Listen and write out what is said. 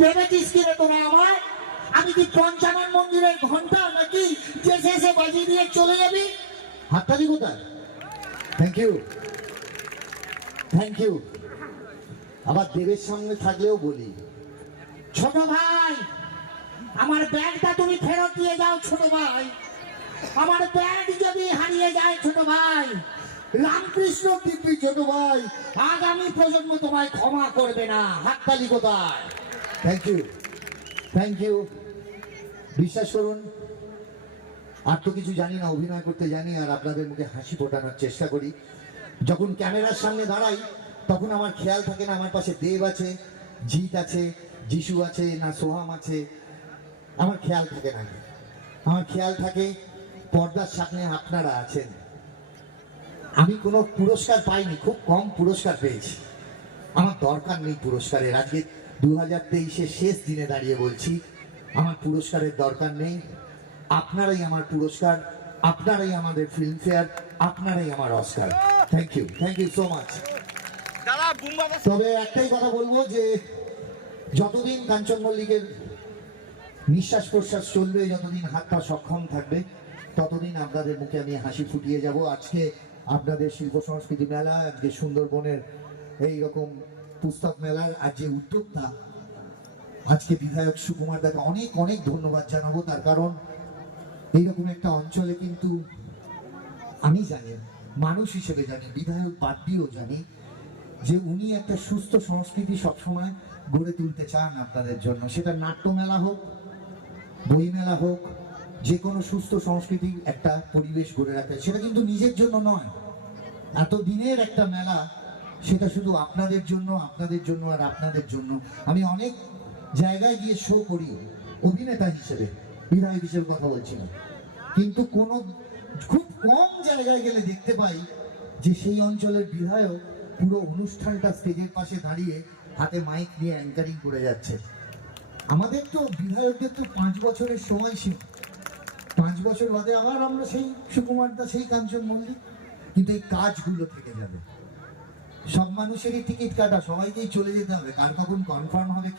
ভেবেছিস কি রে তোরা আমার? আমি কি পঞ্চানন মন্দিরের ঘন্টা নাকি যে শেষে বাজিয়ে দিয়ে চলে যাবি? হাততালি কোথায়? Thank you, thank you. আবার দেবের সামনে থাকলেও বলি, ছোট ভাই, আমার ব্যাগটা তুমি ফেরত দিয়ে যাও ছোট ভাই। আমার ব্যাগ যদি হারিয়ে যায় ছোট ভাই, রামকৃষ্ণ দিব্যি ছোট ভাই, আগামী প্রজন্ম তোমায় ক্ষমা করবে না। হাততালি কোথায়? Thank you, thank you. বিশ্বাস করুন, আর তো কিছু জানি না, অভিনয় করতে জানি আর আপনাদের মুখে হাসি ফোটানোর চেষ্টা করি। যখন ক্যামেরার সামনে দাঁড়াই তখন আমার খেয়াল থাকে না আমার পাশে দেব আছে, জিৎ আছে, যিশু আছে, না সোহাম আছে। আমার খেয়াল থাকে না, আমার খেয়াল থাকে পর্দার সামনে আপনারা আছেন। আমি কোনো পুরস্কার পাইনি, খুব কম পুরস্কার পেয়েছি। আমার দরকার নেই পুরস্কারের। আজকে 2023-এর শেষ দিনে দাঁড়িয়ে বলছি, আমার পুরস্কারের দরকার নেই। আপনারাই আমার পুরস্কার, আপনারাই আমাদের ফিল্মফেয়ার, আপনারাই আমার Oscar. Thank you so much. তবে একটাই কথা বলবো যে যতদিন কাঞ্চন মল্লিকের নিঃশ্বাস প্রশ্বাস চলবে, যতদিন হাত পা সক্ষম থাকবে, ততদিন আপনাদের মুখে আমি হাসি ফুটিয়ে যাব। আজকে আপনাদের শিল্প সংস্কৃতি মেলা, আজকে সুন্দরবনের এইরকম পুস্তক মেলার আজ যে উদ্যোক্তা, আজকে বিধায়ক সুকুমার দাকে অনেক অনেক ধন্যবাদ জানাবো। তার কারণ এইরকম একটা অঞ্চলে কিন্তু আমি জানি, মানুষ হিসেবে জানি, বিধায়ক বাদ দিয়েও জানি যে উনি একটা সুস্থ সংস্কৃতি সবসময় গড়ে তুলতে চান আপনাদের জন্য। সেটা নাট্যমেলা হোক, বই মেলা হোক, যে কোনো সুস্থ সংস্কৃতির একটা পরিবেশ গড়ে রাখতে, সেটা কিন্তু নিজের জন্য নয়। এত দিনের একটা মেলা, সেটা শুধু আপনাদের জন্য, আপনাদের জন্য আর আপনাদের জন্য। আমি অনেক জায়গায় গিয়ে শো করি অভিনেতা হিসেবে, বিধায়ক হিসেবে কথা বলছি না, কিন্তু কোনো খুব কম জায়গায় গেলে দেখতে পাই যে সেই অঞ্চলের বিধায়ক পুরো অনুষ্ঠানটা স্টেজের পাশে দাঁড়িয়ে হাতে মাইক নিয়ে অ্যাঙ্কারিং করে যাচ্ছে। আমাদের তো বিধায়কদের তো 5 বছরের সময়সীমা, 5 বছর বাদে আবার আমরা সেই সুকুমার দা, সেই কাঞ্চন মল্লিক। কিন্তু এই কাজগুলো থেকে যাবে। সব মানুষেরই টিকিট কাটা, সবাইকেই চলে যেতে হবে, কার কখন কনফার্ম হবে